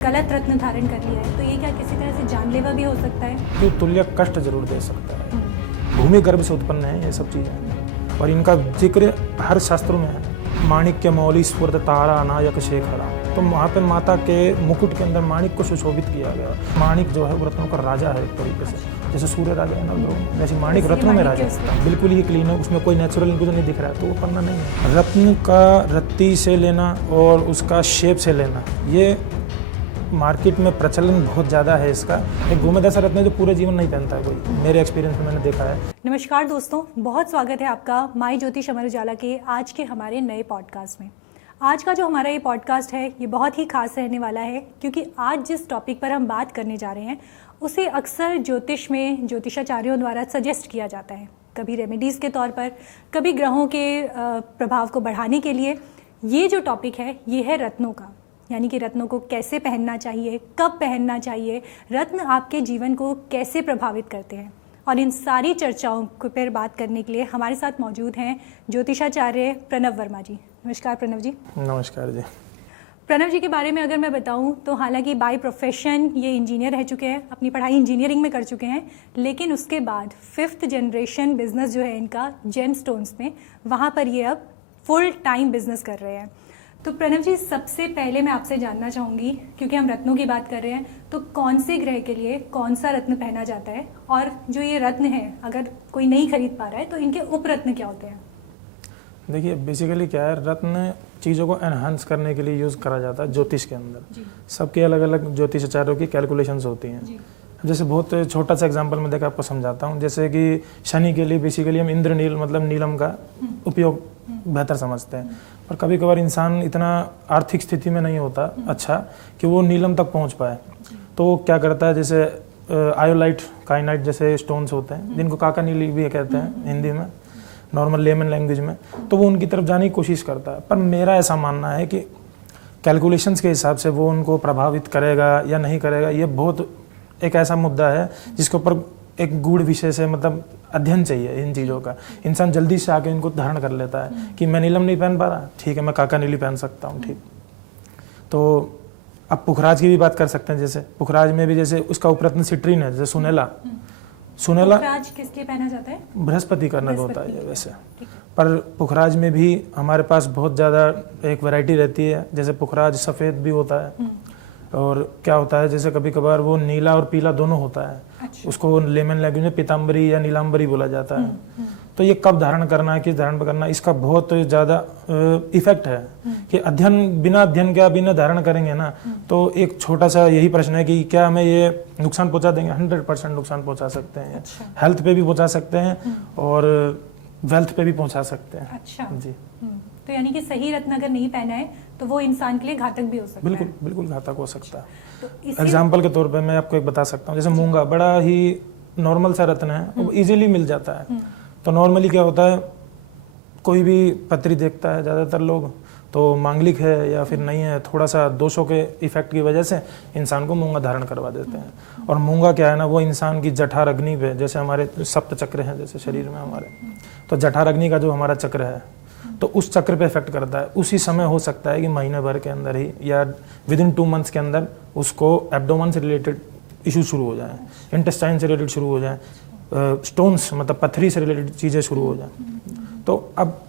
गलत रत्न धारण कर लिया है तो ये क्या किसी तरह से जानलेवा भी हो सकता है? तो तुल्य कष्ट जरूर दे सकता है। भूमि गर्भ से उत्पन्न है ये सब चीज़ें और इनका जिक्र हर शास्त्रों में है। माणिक्य मौली स्फुरद तारा अनायक शेखरा, तो वहाँ पे माता के मुकुट के अंदर माणिक को सुशोभित किया गया। माणिक जो है वो रत्नों का राजा है एक तरीके से, जैसे सूर्य राजा है नवग्रहों में, वैसे माणिक रत्नों में राजा है। बिल्कुल ही क्लीन है, उसमें कोई नेचुरल इनको नहीं दिख रहा है तो वो पन्ना नहीं है। रत्न का रत्ती से लेना और उसका शेप से लेना, ये मार्केट में प्रचलन बहुत ज़्यादा है इसका। एक गोमेद ऐसा रत्न है जो पूरे जीवन नहीं पहनता है कोई, मेरे एक्सपीरियंस में मैंने देखा है। नमस्कार दोस्तों, बहुत स्वागत है आपका माई ज्योतिष अमर उजाला के आज के हमारे नए पॉडकास्ट में। आज का जो हमारा ये पॉडकास्ट है ये बहुत ही खास रहने वाला है क्योंकि आज जिस टॉपिक पर हम बात करने जा रहे हैं उसे अक्सर ज्योतिष में ज्योतिषाचार्यों द्वारा सजेस्ट किया जाता है, कभी रेमेडीज़ के तौर पर, कभी ग्रहों के प्रभाव को बढ़ाने के लिए। ये जो टॉपिक है ये है रत्नों का, यानी कि रत्नों को कैसे पहनना चाहिए, कब पहनना चाहिए, रत्न आपके जीवन को कैसे प्रभावित करते हैं। और इन सारी चर्चाओं पर बात करने के लिए हमारे साथ मौजूद हैं ज्योतिषाचार्य प्रणव वर्मा जी। नमस्कार प्रणव जी। नमस्कार जी। प्रणव जी के बारे में अगर मैं बताऊं तो हालांकि बाय प्रोफेशन ये इंजीनियर रह चुके हैं, अपनी पढ़ाई इंजीनियरिंग में कर चुके हैं, लेकिन उसके बाद 5th जनरेशन बिजनेस जो है इनका जेम स्टोन्स में, वहाँ पर ये अब फुल टाइम बिजनेस कर रहे हैं। तो प्रणव जी, सबसे पहले मैं आपसे जानना चाहूँगी, क्योंकि हम रत्नों की बात कर रहे हैं, तो कौन से ग्रह के लिए कौन सा रत्न पहना जाता है, और जो ये रत्न है अगर कोई नहीं खरीद पा रहा है तो इनके उपरत्न क्या होते हैं? देखिए, बेसिकली क्या है, रत्न चीज़ों को एनहांस करने के लिए यूज़ करा जाता है ज्योतिष के अंदर। सबके अलग अलग ज्योतिषाचार्यों की कैलकुलेशंस होती हैं। जैसे बहुत छोटा सा एग्जांपल मैं देकर आपको समझाता हूँ। जैसे कि शनि के लिए बेसिकली हम इंद्रनील मतलब नीलम का उपयोग बेहतर समझते हैं, पर कभी कभार इंसान इतना आर्थिक स्थिति में नहीं होता अच्छा कि वो नीलम तक पहुँच पाए, तो वो क्या करता है, जैसे आयोलाइट, काइनाइट जैसे स्टोन्स होते हैं जिनको काका नीली भी कहते हैं हिंदी में, नॉर्मल लेमन लैंग्वेज में, तो वो उनकी तरफ जाने की कोशिश करता है। पर मेरा ऐसा मानना है कि कैलकुलेशंस के हिसाब से वो उनको प्रभावित करेगा या नहीं करेगा, ये बहुत एक ऐसा मुद्दा है जिसके ऊपर एक गूढ़ विषय से मतलब अध्ययन चाहिए इन चीज़ों का। इंसान जल्दी से आके इनको धारण कर लेता है कि मैं नीलम नहीं पहन पा रहा, ठीक है मैं काका नीली पहन सकता हूँ, ठीक। तो अब पुखराज की भी बात कर सकते हैं। जैसे पुखराज में भी जैसे उसका उपरत्न सिट्रीन है, जैसे सुनेला। सुनेला पुखराज किसके पहना जाता है? बृहस्पति का नग होता है वैसे, पर पुखराज में भी हमारे पास बहुत ज़्यादा एक वैरायटी रहती है। जैसे पुखराज सफ़ेद भी होता है, और क्या होता है जैसे कभी कभार वो नीला और पीला दोनों होता है। अच्छा। उसको लेमन लैंग्वेज में पीताम्बरी या नीलांबरी बोला जाता है। तो ये कब धारण करना है, किस धारण पर करना है, इसका बहुत ज़्यादा इफेक्ट है कि बिना अध्ययन के बिना धारण करेंगे ना, तो एक छोटा सा यही प्रश्न है कि क्या हमें ये नुकसान पहुंचा देंगे? 100% नुकसान पहुंचा सकते हैं। अच्छा। हेल्थ पे भी पहुंचा सकते हैं और वेल्थ पे भी पहुंचा सकते हैं। अच्छा जी। तो यानी कि सही रत्न अगर नहीं पहना है तो वो इंसान के लिए घातक भी हो सकता है। बिल्कुल बिल्कुल घातक हो सकता है। तो एग्जाम्पल के तौर पे मैं आपको एक बता सकता हूँ। जैसे मूंगा बड़ा ही नॉर्मल सा रत्न है, वो इजीली मिल जाता है। तो नॉर्मली क्या होता है, कोई भी पत्री देखता है ज़्यादातर लोग तो मांगलिक है या फिर नहीं है, थोड़ा सा दोषों के इफेक्ट की वजह से इंसान को मूंगा धारण करवा देते हैं। और मूंगा क्या है ना, वो इंसान की जठर अग्नि पे, जैसे हमारे सप्त चक्र हैं जैसे शरीर में हमारे, तो जठर अग्नि का जो हमारा चक्र है तो उस चक्र पे इफेक्ट करता है। उसी समय हो सकता है कि महीने भर के अंदर ही या विदिन 2 मंथ्स के अंदर उसको एब्डोमेन से रिलेटेड इशू शुरू हो जाए, इंटेस्टाइन से रिलेटेड शुरू हो जाए, स्टोन्स मतलब पथरी से रिलेटेड चीज़ें शुरू हो जाए। तो अब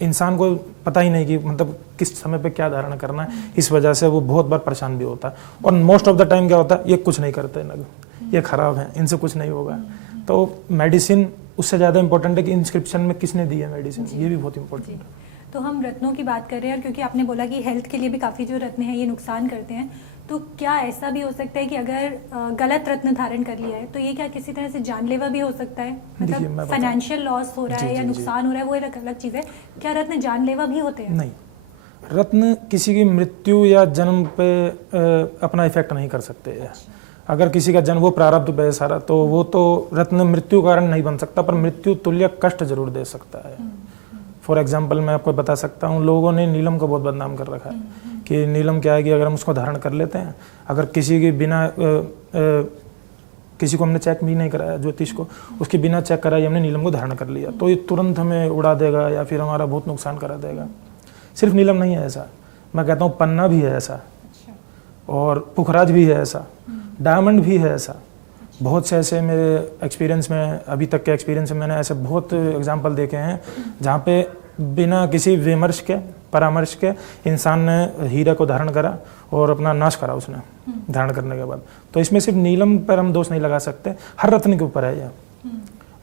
इंसान को पता ही नहीं कि मतलब किस समय पे क्या धारण करना है, इस वजह से वो बहुत बार परेशान भी होता है। और मोस्ट ऑफ द टाइम क्या होता है, ये कुछ नहीं करते नग, ये खराब है, इनसे कुछ नहीं होगा। तो मेडिसिन उससे ज़्यादा इंपॉर्टेंट है कि इंस्क्रिप्शन में किसने दी है मेडिसिन, ये भी बहुत इंपॉर्टेंट है। तो हम रत्नों की बात कर रहे हैं, और क्योंकि आपने बोला कि हेल्थ के लिए भी काफ़ी जो रत्न हैं ये नुकसान करते हैं, तो क्या ऐसा भी हो सकता है कि अगर गलत रत्न धारण कर लिया है तो ये क्या किसी तरह से जानलेवा भी हो सकता है? मतलब फाइनेंशियल लॉस हो रहा है या नुकसान हो रहा है, वो एक अलग चीज़ है। क्या रत्न जानलेवा भी होते हैं? नहीं, रत्न किसी की मृत्यु या जन्म पे अपना इफेक्ट नहीं कर सकते। अगर किसी का जन्म वो प्रारब्ध पे है सारा, तो वो तो रत्न मृत्यु कारण नहीं बन सकता, पर मृत्यु तुल्य कष्ट जरूर दे सकता है। फॉर एग्जाम्पल मैं आपको बता सकता हूँ, लोगों ने नीलम को बहुत बदनाम कर रखा है कि नीलम क्या है कि अगर हम उसको धारण कर लेते हैं, अगर किसी के बिना किसी को हमने चेक भी नहीं कराया ज्योतिष को, उसके बिना चेक कराए हमने नीलम को धारण कर लिया, तो ये तुरंत हमें उड़ा देगा या फिर हमारा बहुत नुकसान करा देगा। सिर्फ नीलम नहीं है ऐसा, मैं कहता हूँ पन्ना भी है ऐसा। और पुखराज भी है ऐसा, डायमंड भी है ऐसा। बहुत से ऐसे मेरे एक्सपीरियंस में, अभी तक के एक्सपीरियंस में मैंने ऐसे बहुत एग्जांपल देखे हैं जहाँ पे बिना किसी विमर्श के, परामर्श के इंसान ने हीरे को धारण करा और अपना नाश करा उसने धारण करने के बाद। तो इसमें सिर्फ नीलम पर हम दोष नहीं लगा सकते, हर रत्न के ऊपर है यह।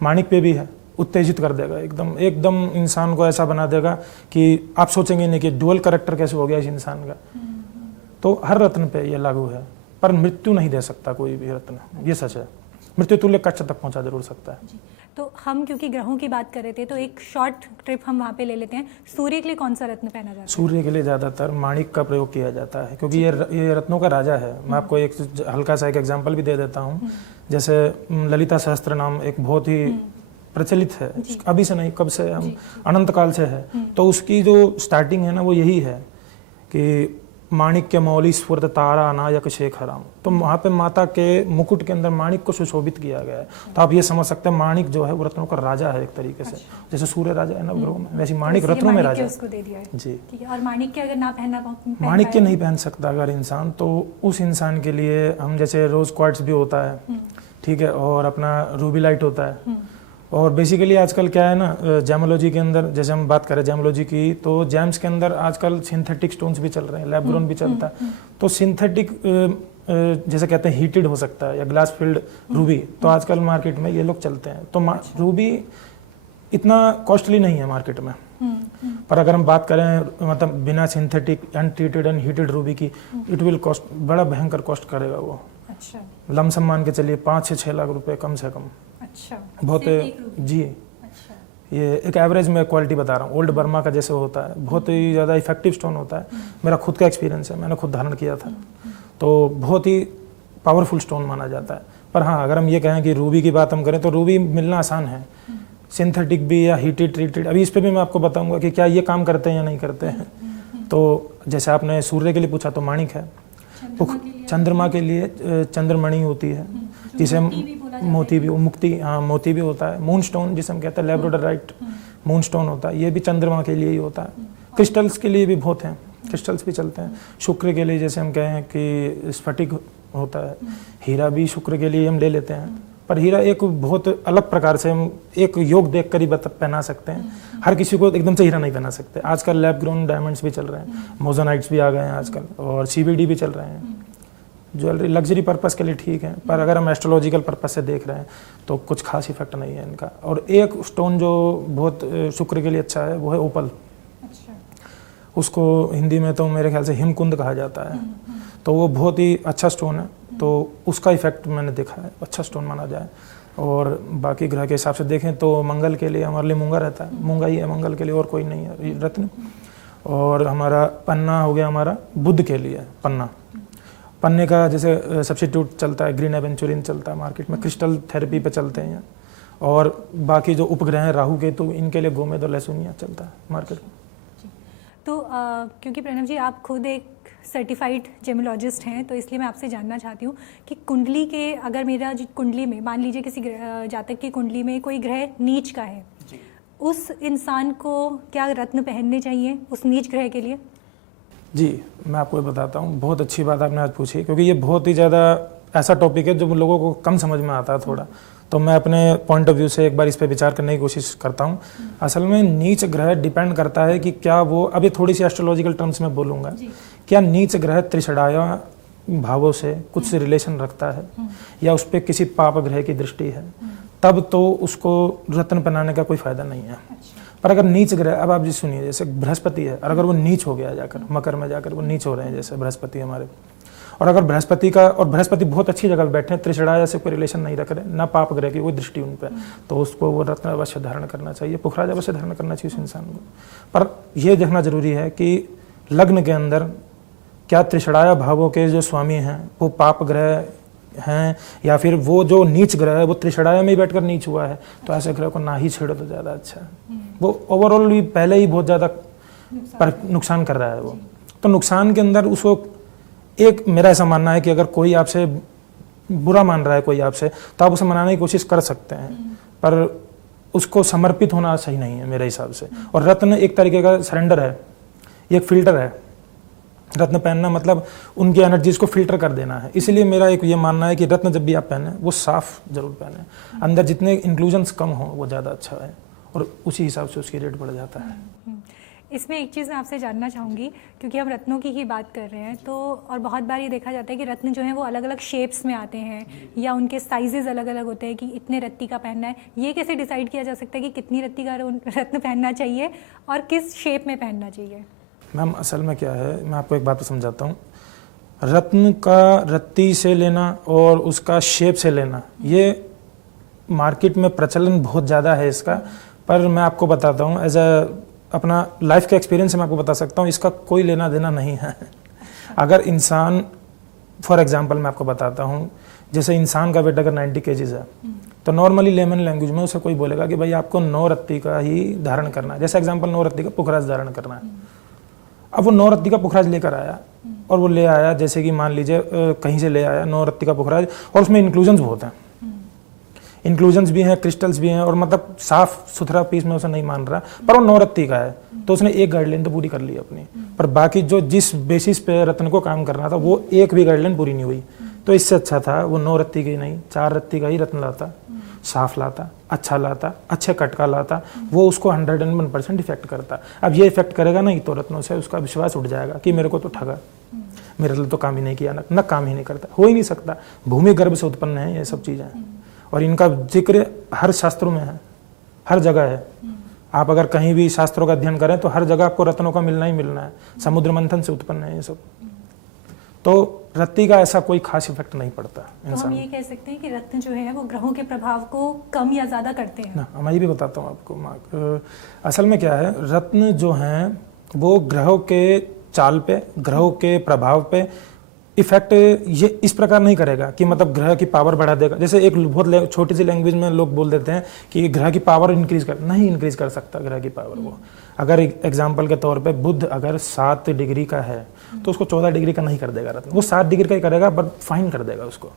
माणिक पे भी है, उत्तेजित कर देगा एकदम, एकदम इंसान को ऐसा बना देगा कि आप सोचेंगे नहीं कि डुअल कैरेक्टर कैसे हो गया इस इंसान का। तो हर रत्न पे ये लागू है, पर मृत्यु नहीं दे सकता कोई भी रत्न, ये सच है। मृत्यु तुल्य कष्ट तक पहुंचा जरूर सकता है। तो हम क्योंकि ग्रहों की बात कर रहे थे तो एक शॉर्ट ट्रिप हम वहाँ पे ले लेते हैं। सूर्य के लिए कौन सा रत्न पहना जाता है? सूर्य के लिए ज़्यादातर माणिक का प्रयोग किया जाता है, क्योंकि ये रत्नों का राजा है। मैं आपको एक हल्का सा एक एग्जाम्पल भी दे देता हूँ। जैसे ललिता सहस्त्र नाम एक बहुत ही प्रचलित है, अभी से नहीं, कब से, हम अनंत काल से है। तो उसकी जो स्टार्टिंग है ना, वो यही है कि माणिक्य मौली स्फुरत तारा नायक शेखराम। तो वहाँ पे माता के मुकुट के अंदर माणिक को सुशोभित किया गया है। तो आप ये समझ सकते हैं माणिक जो है वो रत्नों का राजा है एक तरीके से। जैसे सूर्य राजा है नवग्रहों में, वैसे माणिक रत्नों में राजा है। उसको दे दिया है। जी, ठीक है। और माणिक के अगर ना माणिक के नहीं पहन सकता अगर इंसान, तो उस इंसान के लिए हम जैसे रोज क्वार्ट्ज भी होता है, ठीक है, और अपना रूबी लाइट होता है। और बेसिकली आजकल क्या है ना, जैमोलॉजी के अंदर जैसे हम बात करें जैमोलॉजी की, तो जैम्स के अंदर आजकल सिंथेटिक स्टोन्स भी चल रहे हैं, लैब ग्रोन भी चलता है। तो सिंथेटिक जैसे कहते हैं हीटेड हो सकता है, या ग्लास फील्ड रूबी, तो आजकल मार्केट में ये लोग चलते हैं। तो रूबी इतना कॉस्टली नहीं है मार्केट में। पर अगर हम बात करें मतलब बिना synthetic untreated and heated Ruby की, इट विल कॉस्ट, बड़ा भयंकर कॉस्ट करेगा वो। अच्छा। लमसम मान के चलिए 5 से 6 लाख रुपए कम से कम। अच्छा, बहुत जी। अच्छा। ये एक एवरेज में क्वालिटी बता रहा हूँ, ओल्ड बर्मा का जैसे होता है, बहुत ही ज़्यादा इफेक्टिव स्टोन होता है। मेरा खुद का एक्सपीरियंस है, मैंने खुद धारण किया था। तो बहुत ही पावरफुल स्टोन माना जाता है। पर हाँ, अगर हम ये कहें कि रूबी की बात हम करें तो रूबी मिलना आसान है, सिंथेटिक भी या हीटेड ट्रीटेड। अभी इस पर भी मैं आपको बताऊंगा कि क्या ये काम करते हैं या नहीं करते हैं। तो जैसे आपने सूर्य के लिए पूछा तो माणिक है, चंद्रमा के लिए चंद्रमणि होती है, जिसे मोती भी, मुक्ति, हाँ मोती भी होता है। मून स्टोन जिसे हम कहते हैं लैब्रोडोराइट मून स्टोन होता है, ये भी चंद्रमा के लिए ही होता है। क्रिस्टल्स के लिए भी बहुत हैं, क्रिस्टल्स भी चलते हैं। शुक्र के लिए जैसे हम कहें कि स्फटिक होता है, हीरा भी शुक्र के लिए हम ले लेते हैं। पर हीरा एक बहुत अलग प्रकार से हम एक योग देख कर ही पहना सकते हैं। हर किसी को एकदम से हीरा नहीं पहना सकते। आजकल लैब ग्रोन डायमंड्स भी चल रहे हैं, मोजोनाइट्स भी आ गए हैं आजकल, और CVD भी चल रहे हैं। ज्वेलरी लग्जरी पर्पस के लिए ठीक है, पर अगर हम एस्ट्रोलॉजिकल पर्पस से देख रहे हैं तो कुछ खास इफेक्ट नहीं है इनका। और एक स्टोन जो बहुत शुक्र के लिए अच्छा है वो है ओपल। अच्छा। उसको हिंदी में तो मेरे ख्याल से हिमकुंद कहा जाता है। तो वो बहुत ही अच्छा स्टोन है, तो उसका इफेक्ट मैंने देखा है, अच्छा स्टोन माना जाए। और बाकी ग्रह के हिसाब से देखें तो मंगल के लिए हमारे लिए मूंगा रहता है, मूंगा ही है मंगल के लिए, और कोई नहीं है रत्न। और हमारा पन्ना हो गया हमारा बुध के लिए, पन्ने का जैसे सब्स्टिट्यूट चलता है, ग्रीन एवेंचुरिन चलता है मार्केट में, क्रिस्टल थेरेपी पे चलते हैं। और बाकी जो उपग्रह हैं राहु केतु, इनके लिए गोमेद और लहसुनिया चलता है मार्केट में। तो क्योंकि प्रणव जी आप खुद एक सर्टिफाइड जेमोलॉजिस्ट हैं, तो इसलिए मैं आपसे जानना चाहती हूँ कि कुंडली के, अगर मेरा कुंडली में मान लीजिए किसी जातक की कुंडली में कोई ग्रह नीच का है, उस इंसान को क्या रत्न पहनने चाहिए उस नीच ग्रह के लिए? जी, मैं आपको ये बताता हूँ। बहुत अच्छी बात आपने आज पूछी, क्योंकि ये बहुत ही ज़्यादा ऐसा टॉपिक है जो लोगों को कम समझ में आता है थोड़ा। तो मैं अपने पॉइंट ऑफ व्यू से एक बार इस पर विचार करने की कोशिश करता हूँ। असल में नीच ग्रह डिपेंड करता है कि क्या वो, अभी थोड़ी सी एस्ट्रोलॉजिकल टर्म्स में बोलूँगा, क्या नीच ग्रह त्रिषडाय भावों से कुछ से रिलेशन रखता है या उस पर किसी पाप ग्रह की दृष्टि है, तब तो उसको रत्न पहनाने का कोई फायदा नहीं है। पर अगर नीच ग्रह, अब आप जी सुनिए, जैसे बृहस्पति है, और अगर वो नीच हो गया जाकर मकर में जाकर वो नीच हो रहे हैं, जैसे बृहस्पति हमारे, और अगर बृहस्पति का, और बृहस्पति बहुत अच्छी जगह पे बैठे हैं, त्रिषडाय से कोई रिलेशन नहीं रख रहे, ना पाप ग्रह की कोई दृष्टि उन पर, तो उसको वो रत्न अवश्य धारण करना चाहिए, पुखराज अवश्य धारण करना चाहिए उस इंसान को। पर यह देखना जरूरी है कि लग्न के अंदर क्या त्रिषडाय भावों के जो स्वामी हैं वो पाप ग्रह हैं, या फिर वो जो नीच ग्रह है वो त्रिषडाय में ही बैठकर नीच हुआ है, तो ऐसे ग्रह को ना ही छेड़ो तो ज़्यादा अच्छा है। वो ओवरऑल भी पहले ही बहुत ज़्यादा नुकसान कर रहा है वो। तो नुकसान के अंदर उसको, एक मेरा ऐसा मानना है कि अगर कोई आपसे बुरा मान रहा है कोई आपसे, तो आप उसे मनाने की कोशिश कर सकते हैं, पर उसको समर्पित होना सही नहीं है मेरे हिसाब से। और रत्न एक तरीके का सरेंडर है, एक फिल्टर है। रत्न पहनना मतलब उनकी एनर्जीज को फिल्टर कर देना है। इसीलिए मेरा एक ये मानना है कि रत्न जब भी आप पहने वो साफ जरूर पहने, अंदर जितने इंक्लूजन्स कम हो वो ज़्यादा अच्छा है, और उसी हिसाब से उसकी रेट बढ़ जाता है। इसमें एक चीज़ मैं आपसे जानना चाहूँगी, क्योंकि हम रत्नों की ही बात कर रहे हैं, तो और बहुत बार ये देखा जाता है कि रत्न जो हैं वो अलग अलग शेप्स में आते हैं या उनके साइजेस अलग अलग होते हैं कि इतने रत्ती का पहनना है। ये कैसे डिसाइड किया जा सकता है कि कितनी रत्ती का रत्न पहनना चाहिए और किस शेप में पहनना चाहिए? मैम असल में क्या है, मैं आपको एक बात समझाता हूँ। रत्न का रत्ती से लेना और उसका शेप से लेना, ये मार्केट में प्रचलन बहुत ज़्यादा है इसका, पर मैं आपको बताता हूँ एज अ अपना लाइफ का एक्सपीरियंस मैं आपको बता सकता हूँ, इसका कोई लेना देना नहीं है। अगर इंसान, फॉर एग्जांपल मैं आपको बताता हूँ, जैसे इंसान का वेट अगर 90 kg है, तो नॉर्मली लेमन लैंग्वेज में उसे कोई बोलेगा कि भाई आपको 9 रत्ती का ही धारण करना है। जैसे एग्जांपल 9 रत्ती का पुखराज धारण करना है। अब वो 9 रत्ती का पुखराज लेकर आया, और वो ले आया, जैसे कि मान लीजिए कहीं से ले आया 9 रत्ती का पुखराज, और उसमें इंक्लूजन्स बहुत हैं, इंक्लूजन्स भी हैं, क्रिस्टल्स भी हैं, और मतलब साफ सुथरा पीस में उसे नहीं मान रहा, पर वो 9 रत्ती का है, तो उसने एक गाइडलाइन तो पूरी कर ली अपनी, पर बाकी जो जिस बेसिस पे रत्न को काम करना था वो एक भी गाइडलाइन पूरी नहीं हुई। तो इससे अच्छा था वो 9 रत्ती की नहीं 4 रत्ती का ही रत्न लाता, साफ लाता, अच्छा लाता, अच्छे कट का लाता, वो उसको 101% इफेक्ट करता। अब ये इफेक्ट करेगा नहीं तो रत्नों से उसका विश्वास उठ जाएगा कि मेरे को तो ठगा, मेरे लिए तो काम ही नहीं किया, न काम ही नहीं करता, हो ही नहीं सकता। भूमि गर्भ से उत्पन्न है ये सब चीज़ें, और इनका जिक्र हर शास्त्रों में है, हर जगह है। आप अगर कहीं भी शास्त्रों का अध्ययन करें तो हर जगह आपको रत्नों का मिलना ही मिलना है। समुद्र मंथन से उत्पन्न है ये सब। तो रत्ती का ऐसा कोई खास इफेक्ट नहीं पड़ता इंसान। तो हम ये कह सकते हैं कि रत्न जो है वो ग्रहों के प्रभाव को कम या ज़्यादा करते हैं ना। मैं ये भी बताता हूँ आपको, असल में क्या है, रत्न जो हैं वो ग्रहों के चाल पे, ग्रहों के प्रभाव पे इफेक्ट ये इस प्रकार नहीं करेगा कि मतलब ग्रह की पावर बढ़ा देगा। जैसे एक बहुत छोटी सी लैंग्वेज में लोग बोल देते हैं कि ग्रह की पावर इंक्रीज कर, नहीं इंक्रीज कर सकता ग्रह की पावर वो। अगर एग्जाम्पल के तौर पे बुध अगर 7 डिग्री का है तो उसको 14 डिग्री का नहीं कर देगा रत्न, वो 7 डिग्री का ही करेगा, बट फाइन कर देगा उसको।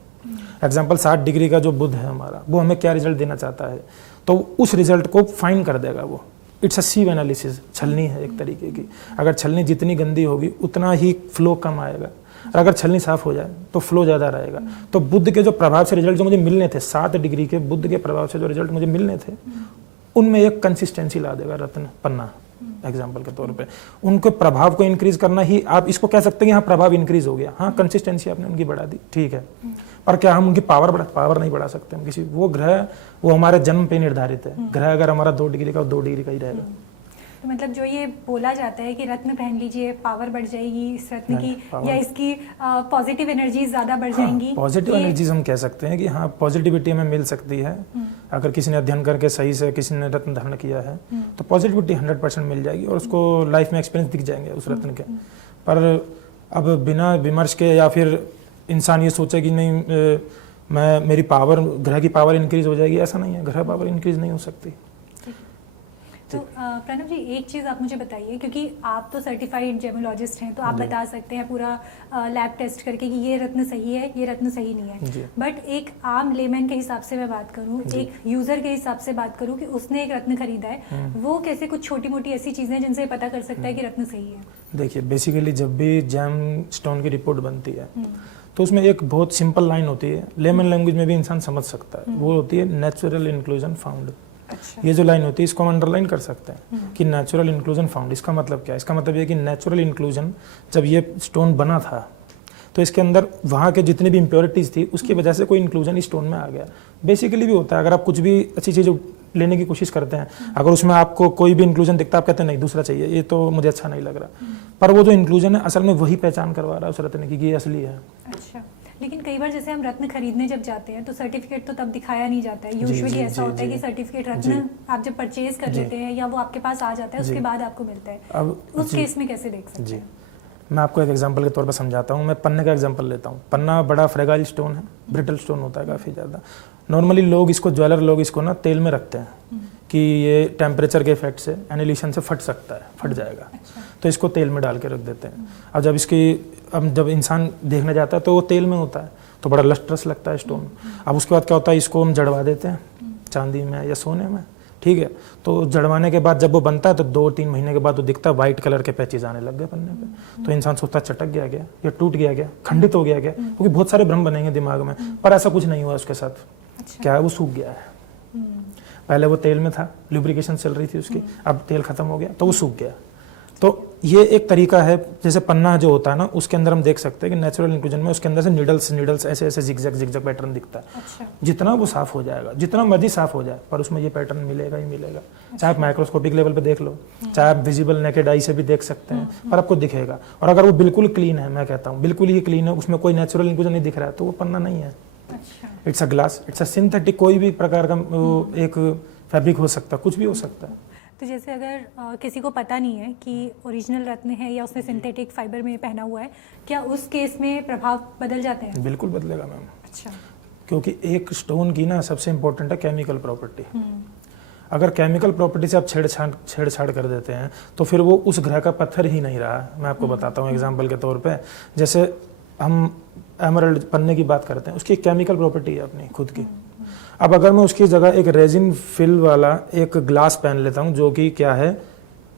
एग्जाम्पल 7 डिग्री का जो बुध है हमारा, वो हमें क्या रिजल्ट देना चाहता है, तो उस रिजल्ट को फाइन कर देगा वो। इट्स अ सीव एनालिसिस, छलनी है एक तरीके की। अगर छलनी जितनी गंदी होगी उतना ही फ्लो कम आएगा, और अगर छलनी साफ हो जाए तो फ्लो ज़्यादा रहेगा। तो बुध के जो प्रभाव से रिजल्ट जो मुझे मिलने थे, 7 डिग्री के बुध के प्रभाव से जो रिजल्ट मुझे मिलने थे, उनमें एक कंसिस्टेंसी ला देगा रत्न पन्ना। एग्जाम्पल के तौर पे उनके प्रभाव को इंक्रीज करना ही, आप इसको कह सकते हैं कि हाँ प्रभाव इंक्रीज हो गया, हाँ कंसिस्टेंसी आपने उनकी बढ़ा दी, ठीक है। पर क्या हम उनकी पावर नहीं बढ़ा सकते हम किसी, वो ग्रह वो हमारे जन्म पे निर्धारित है। ग्रह अगर हमारा 2 डिग्री का 2 डिग्री का ही रहेगा। तो मतलब जो ये बोला जाता है कि रत्न पहन लीजिए पावर बढ़ जाएगी इस रत्न की, या इसकी पॉजिटिव एनर्जी ज़्यादा बढ़ जाएंगी। पॉजिटिव एनर्जीज हम कह सकते हैं कि हाँ पॉजिटिविटी हमें मिल सकती है। अगर किसी ने अध्ययन करके सही से किसी ने रत्न धारण किया है तो पॉजिटिविटी 100% मिल जाएगी, और उसको लाइफ में एक्सपीरियंस दिख जाएंगे उस रत्न के। पर अब बिना विमर्श के या फिर इंसान ये सोचे कि नहीं मेरी पावर, ग्रह की पावर इंक्रीज हो जाएगी, ऐसा नहीं है। ग्रह पावर इंक्रीज नहीं हो सकती। तो प्रणव जी एक चीज़ आप मुझे बताइए, क्योंकि आप तो सर्टिफाइड जेमोलॉजिस्ट हैं, तो आप बता सकते हैं पूरा लैब टेस्ट करके कि ये रत्न सही है, ये रत्न सही नहीं है। बट एक आम लेमैन के हिसाब से मैं बात करूं, एक यूज़र के हिसाब से बात करूं कि उसने एक रत्न खरीदा है, वो कैसे कुछ छोटी मोटी ऐसी चीज़ें जिनसे पता कर सकता है कि रत्न सही है? देखिए बेसिकली जब भी जैम स्टोन की रिपोर्ट बनती है तो उसमें एक बहुत सिंपल लाइन होती है, लेमन लैंग्वेज में भी इंसान समझ सकता है, वो होती है नेचुरल इंक्लूजन फाउंड। अच्छा। ये जो लाइन होती है इसको हम अंडरलाइन कर सकते हैं कि नेचुरल इंक्लूजन फाउंड। इसका मतलब क्या है? इसका मतलब ये कि नेचुरल इंक्लूजन, जब ये स्टोन बना था तो इसके अंदर वहाँ के जितनी भी इम्प्योरिटीज थी उसकी वजह से कोई इंक्लूजन इस स्टोन में आ गया। बेसिकली भी होता है, अगर आप कुछ भी अच्छी चीज़ लेने की कोशिश करते हैं, अगर उसमें आपको कोई भी इंक्लूजन दिखता है, आप कहते हैं नहीं दूसरा चाहिए, ये तो मुझे अच्छा नहीं लग रहा, पर वो जो इंक्लूजन है असल में वही पहचान करवा रहा है उस रत्न की कि ये असली है। अच्छा, लेकिन कई बार जैसे हम रत्न खरीदने जब जाते हैं तो सर्टिफिकेट तो तब दिखाया नहीं जाता है। यूजुअली ऐसा होता है कि सर्टिफिकेट रत्न आप जब परचेज कर लेते हैं या वो आपके पास आ जाता है उसके बाद आपको मिलता है। अब उस केस में कैसे देख सकते हैं? मैं आपको एक एग्जांपल के तौर पर समझाता हूँ। मैं पन्ने का एग्जांपल लेता हूँ। पन्ना बड़ा फ्रेगाइल स्टोन है, ब्रिटल स्टोन होता है काफ़ी ज़्यादा। नॉर्मली लोग इसको, ज्वेलर लोग इसको ना तेल में रखते हैं कि ये टेम्परेचर के इफेक्ट से, एनिलेशन से फट सकता है, फट जाएगा। अच्छा। तो इसको तेल में डाल के रख देते हैं। अब जब इंसान देखने जाता है तो वो तेल में होता है तो बड़ा लस्ट्रस लगता है स्टोन। अब उसके बाद क्या होता है, इसको हम जड़वा देते हैं चांदी में या सोने में, ठीक है। तो जड़वाने के बाद जब वो बनता है तो 2-3 महीने के बाद वो दिखता है व्हाइट कलर के पैचेज आने लग गए पन्ने पे। तो इंसान सोचता है चटक गया क्या, या टूट गया क्या, खंडित हो गया क्या, क्योंकि बहुत सारे भ्रम बनेंगे दिमाग में, पर ऐसा कुछ नहीं हुआ उसके साथ। क्या है, वो सूख गया है। पहले वो तेल में था, लुब्रिकेशन चल रही थी उसकी, अब तेल खत्म हो गया तो वो सूख गया। तो ये एक तरीका है, जैसे पन्ना जो होता है ना, उसके अंदर हम देख सकते हैं कि नेचुरल इंक्लूजन में उसके अंदर से निडल्स ऐसे ऐसे जिगजैग पैटर्न दिखता है। अच्छा। जितना वो साफ हो जाएगा, जितना मर्जी साफ हो जाए, पर उसमें ये पैटर्न मिलेगा ही मिलेगा। चाहे आप माइक्रोस्कोपिक लेवल पे देख लो, चाहे आप विजिबल नेकेड आई से भी देख सकते हैं, पर आपको दिखेगा। और अगर वो बिल्कुल क्लीन है, मैं कहता हूँ बिल्कुल ही क्लीन है, उसमें कोई नेचुरल इंक्लूजन नहीं दिख रहा है, तो वो पन्ना नहीं है। It's a glass, it's a synthetic, कोई भी प्रकार का एक फैब्रिक हो सकता है, कुछ भी हो सकता है। तो जैसे अगर किसी को पता नहीं है कि ओरिजिनल रत्न है या उसने सिंथेटिक फाइबर में पहना हुआ है, क्या उस केस में प्रभाव बदल जाते हैं? बिल्कुल बदलेगा मैम। अच्छा। क्योंकि एक स्टोन की ना सबसे इम्पोर्टेंट है केमिकल प्रॉपर्टी। अगर केमिकल प्रॉपर्टी से आप छेड़छाड़ कर देते हैं तो फिर वो उस ग्रह का पत्थर ही नहीं रहा। मैं आपको बताता हूँ एग्जाम्पल के तौर पे, जैसे हम एमरल्ड पन्ने की बात करते हैं, उसकी केमिकल प्रॉपर्टी है अपनी खुद की। अब अगर मैं उसकी जगह एक रेजिन फिल वाला एक ग्लास पहन लेता हूँ जो कि क्या है,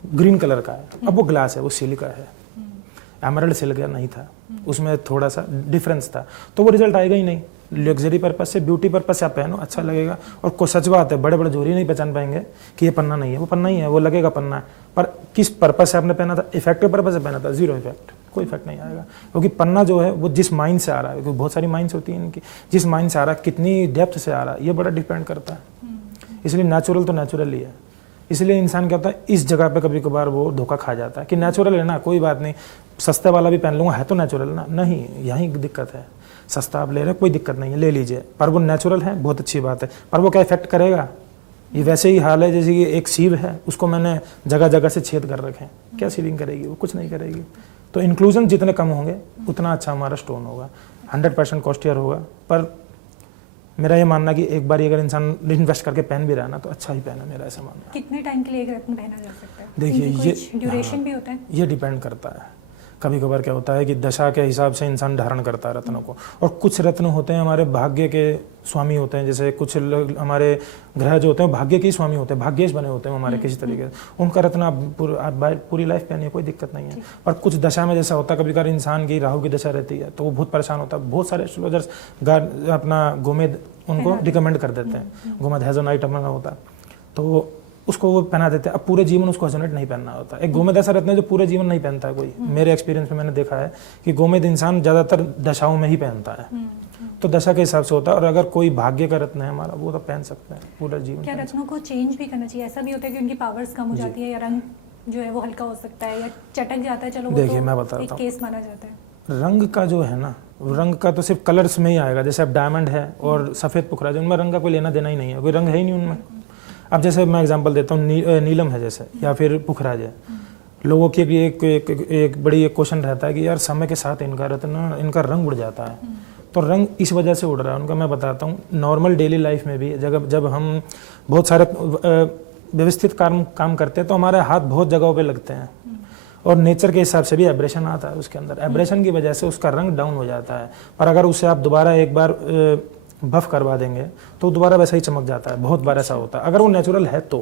ग्रीन कलर का है, अब वो ग्लास है, वो सिलिका है, एमरल्ड सिलिका नहीं था, उसमें थोड़ा सा डिफरेंस था, तो वो रिजल्ट आएगा ही नहीं। लग्जरी पर्पज से, ब्यूटी पर्पज से आप पहनो, अच्छा लगेगा। और को सच बात है, बड़े बड़े जोरी नहीं पहचान पाएंगे कि ये पन्ना नहीं है, वो पन्ना ही है, वो लगेगा पन्ना है, पर किस पर्पज से आपने पहना था, इफेक्टिव पर्पज से पहना था, जीरो इफेक्ट, कोई इफेक्ट नहीं आएगा। क्योंकि पन्ना जो है वो जिस माइंड से आ रहा है, क्योंकि बहुत सारी माइंड्स होती हैं इनकी, जिस माइंड से आ रहा है, कितनी डेप्थ से आ रहा है, ये बड़ा डिपेंड करता है। इसलिए नेचुरल तो नेचुरल ही है। इसलिए इंसान क्या होता है, इस जगह पे कभी कभार वो धोखा खा जाता है कि नेचुरल है ना, कोई बात नहीं, सस्ते वाला भी पहन लूंगा, है तो नेचुरल ना। नहीं, यही दिक्कत है। सस्ता आप ले रहे हैं, कोई दिक्कत नहीं है, ले लीजिए, पर वो नेचुरल है, बहुत अच्छी बात है, पर वो क्या इफेक्ट करेगा? ये वैसे ही हाल है जैसे कि एक सीव है, उसको मैंने जगह जगह से छेद कर रखे हैं, क्या सीविंग करेगी? वो कुछ नहीं करेगी। तो इंक्लूजन जितने कम होंगे उतना अच्छा हमारा स्टोन होगा, 100% कॉस्टियर होगा। पर मेरा ये मानना कि एक बार अगर इंसान इन्वेस्ट करके पहन भी रहा ना, तो अच्छा ही पहना, मेरा ऐसा मानना है। कितने टाइम के लिए एक रत्न पहना जा सकता है? देखिए, ये ड्यूरेशन भी होता है, ये डिपेंड करता है। कभी कभार क्या होता है कि दशा के हिसाब से इंसान धारण करता है रत्नों को, और कुछ रत्न होते हैं हमारे भाग्य के स्वामी होते हैं, जैसे कुछ हमारे ग्रह जो होते हैं भाग्य के स्वामी होते हैं, भाग्येश बने होते हैं हमारे किसी तरीके से, उनका रत्न आप पूरी लाइफ पहनिए, कोई दिक्कत नहीं है। पर कुछ दशा में जैसा होता है, कभी कभार इंसान की राहु की दशा रहती है तो वो बहुत परेशान होता है। बहुत सारे एस्ट्रोलॉजर्स अपना गोमेद उनको रिकमेंड कर देते हैं, गोमेद हेजोनाइट अपना होता है, तो उसको वो पहना देते हैं। अब पूरे जीवन उसको हेजोनाइट नहीं पहनना होता। एक गोमेद ऐसा रत्न है जो पूरे जीवन नहीं पहनता है कोई। मेरे एक्सपीरियंस में मैंने देखा है कि गोमेद इंसान ज्यादातर दशाओं में ही पहनता है, तो दशा के हिसाब से होता है। और अगर कोई भाग्य का रत्न है हमारा, वो तो पहन सकते हैं पूरा जीवन। क्या रत्नों को चेंज भी करना चाहिए? ऐसा भी होता है कि उनकी पावर्स कम हो जाती है, या रंग जो है वो हल्का हो सकता है, या चटक जाता है? चलो देखिए, मैं बताता हूँ, केस माना जाता है। रंग का जो है ना, रंग का तो सिर्फ कलर्स में ही आएगा। जैसे अब डायमंड है और सफेद पुखराज, उनमें रंग का कोई लेना देना ही नहीं है, कोई रंग है ही नहीं उनमें। अब जैसे मैं एग्जांपल देता हूँ, नीलम है जैसे, या फिर पुखराज है। लोगों की एक बड़ी एक क्वेश्चन रहता है कि यार समय के साथ इनका रत्न, इनका रंग उड़ जाता है, तो रंग इस वजह से उड़ रहा है उनका। मैं बताता हूँ, नॉर्मल डेली लाइफ में भी जब हम बहुत सारे व्यवस्थित काम करते हैं तो हमारे हाथ बहुत जगहों पे लगते हैं, और नेचर के हिसाब से भी एब्रेशन आता है उसके अंदर। एब्रेशन की वजह से उसका रंग डाउन हो जाता है, पर अगर उसे आप दोबारा एक बार बफ करवा देंगे तो दोबारा वैसा ही चमक जाता है। बहुत बार ऐसा होता है, अगर वो नेचुरल है तो।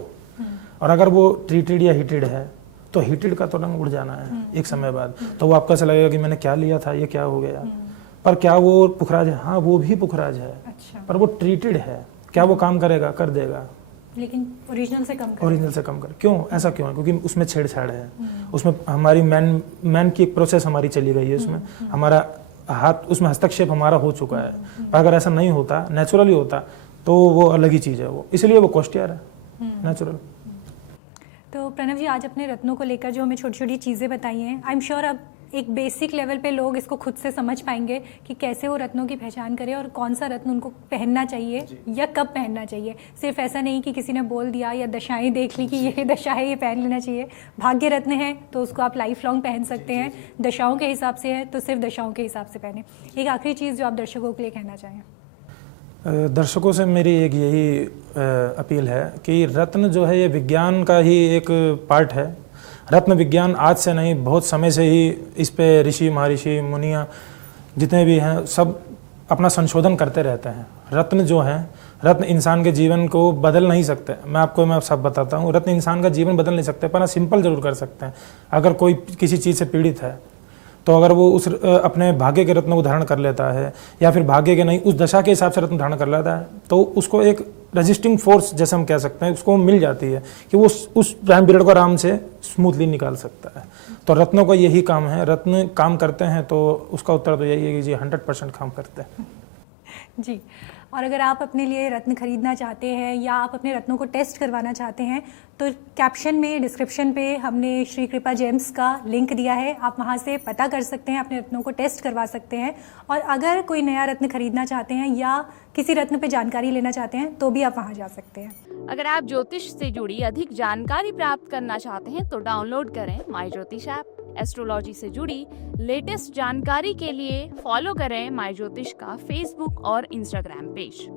और अगर वो ट्रीटेड या हीटेड है तो हीटेड का तो रंग उड़ जाना है एक समय बाद, तो वो आपको ऐसा लगेगा कि मैंने क्या लिया था, ये क्या हो गया। पर क्या वो पुखराज है? हाँ, वो भी पुखराज है। अच्छा। पर वो ट्रीटेड है, क्या वो काम करेगा? कर देगा, लेकिन ओरिजिनल से कम कर। क्यों? ऐसा क्यों है? क्योंकि उसमें छेड़छाड़ है, उसमें हमारी मैन की एक प्रोसेस हमारी चली गई है, उसमें हमारा हाथ, उसमें हस्तक्षेप हमारा हो चुका है। पर अगर ऐसा नहीं होता, नेचुरली होता, तो वो अलग ही चीज़ है वो, इसलिए वो कॉस्टियर है, नेचुरल। तो प्रणव जी, आज अपने रत्नों को लेकर जो हमें छोटी छोटी चीज़ें बताई हैं, आई एम श्योर अब एक बेसिक लेवल पे लोग इसको खुद से समझ पाएंगे कि कैसे वो रत्नों की पहचान करें और कौन सा रत्न उनको पहनना चाहिए या कब पहनना चाहिए। सिर्फ ऐसा नहीं कि किसी ने बोल दिया या दशाएं देख ली कि ये दशा है, ये पहन लेना चाहिए। भाग्य रत्न है तो उसको आप लाइफ लॉन्ग पहन सकते हैं, दशाओं के हिसाब से है तो सिर्फ दशाओं के हिसाब से पहने। एक आखिरी चीज़ जो आप दर्शकों के लिए कहना चाहें। दर्शकों से मेरी एक यही अपील है कि रत्न जो है ये विज्ञान का ही एक पार्ट है। रत्न विज्ञान आज से नहीं, बहुत समय से ही इस पे ऋषि, महर्षि, मुनिया जितने भी हैं सब अपना संशोधन करते रहते हैं। रत्न जो हैं, रत्न इंसान के जीवन को बदल नहीं सकते। मैं सब बताता हूँ, रत्न इंसान का जीवन बदल नहीं सकते, पर हाँ सिंपल जरूर कर सकते हैं। अगर कोई किसी चीज़ से पीड़ित है तो अगर वो उस अपने भाग्य के रत्न को धारण कर लेता है, या फिर भाग्य के नहीं उस दशा के हिसाब से रत्न धारण कर लेता है, तो उसको एक रेजिस्टिंग फोर्स जैसे हम कह सकते हैं, उसको मिल जाती है कि वो उस टाइम पीरियड को आराम से स्मूथली निकाल सकता है। तो रत्नों का यही काम है। रत्न काम करते हैं, तो उसका उत्तर तो यही है कि जी 100% काम करते हैं जी। और अगर आप अपने लिए रत्न खरीदना चाहते हैं या आप अपने रत्नों को टेस्ट करवाना चाहते हैं तो कैप्शन में, डिस्क्रिप्शन पे हमने श्री कृपा जेम्स का लिंक दिया है, आप वहाँ से पता कर सकते हैं, अपने रत्नों को टेस्ट करवा सकते हैं। और अगर कोई नया रत्न खरीदना चाहते हैं या किसी रत्न पे जानकारी लेना चाहते हैं तो भी आप वहाँ जा सकते हैं। अगर आप ज्योतिष से जुड़ी अधिक जानकारी प्राप्त करना चाहते हैं तो डाउनलोड करें माई ज्योतिष ऐप। एस्ट्रोलॉजी से जुड़ी लेटेस्ट जानकारी के लिए फॉलो करें माई ज्योतिष का फेसबुक और इंस्टाग्राम पेज।